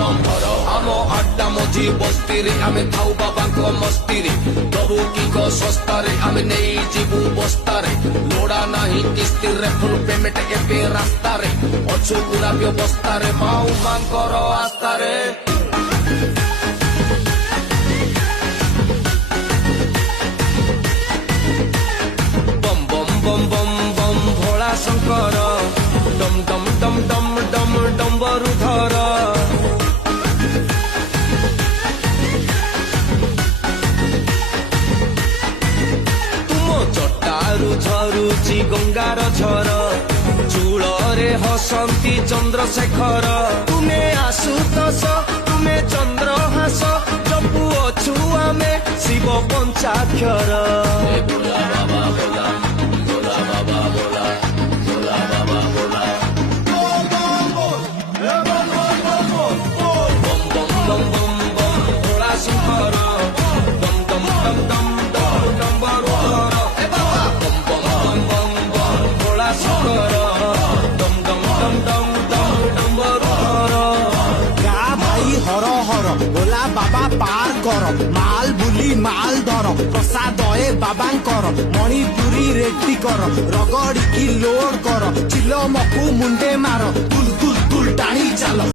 आम आड्डा मझी बस्ती आमे थाऊ बाबा मस्ती दबू की सस्तारे आमे नहीं जीवू बस्तारे लोड़ा नहीं किस्ती रे फुल पेमेंट एबे रास्ता रे अच्छु पूरा व्यवस्था रे माऊ मांकर आस्था रे बम बम बम बम बम भोला शंकर डम डम डम डम डम डम्बरु धर झरुची गंगार झर चूଳରେ हसंती चंद्रशेखर तुमे आशुतोष तुमे चंद्रहास जपु अछु आमे शिव पंचाक्षर भोला शंकर दम दम दम दम दम डम्बरु हर हर भोला बाबा पार कर माल बुली माल धर प्रसाद ए बाबांकर मणिपुरी रेड्डी कर रगड़ी की लोड कर चिलो मकु मुंडे मार तुल तुल तुल टाणी चाल।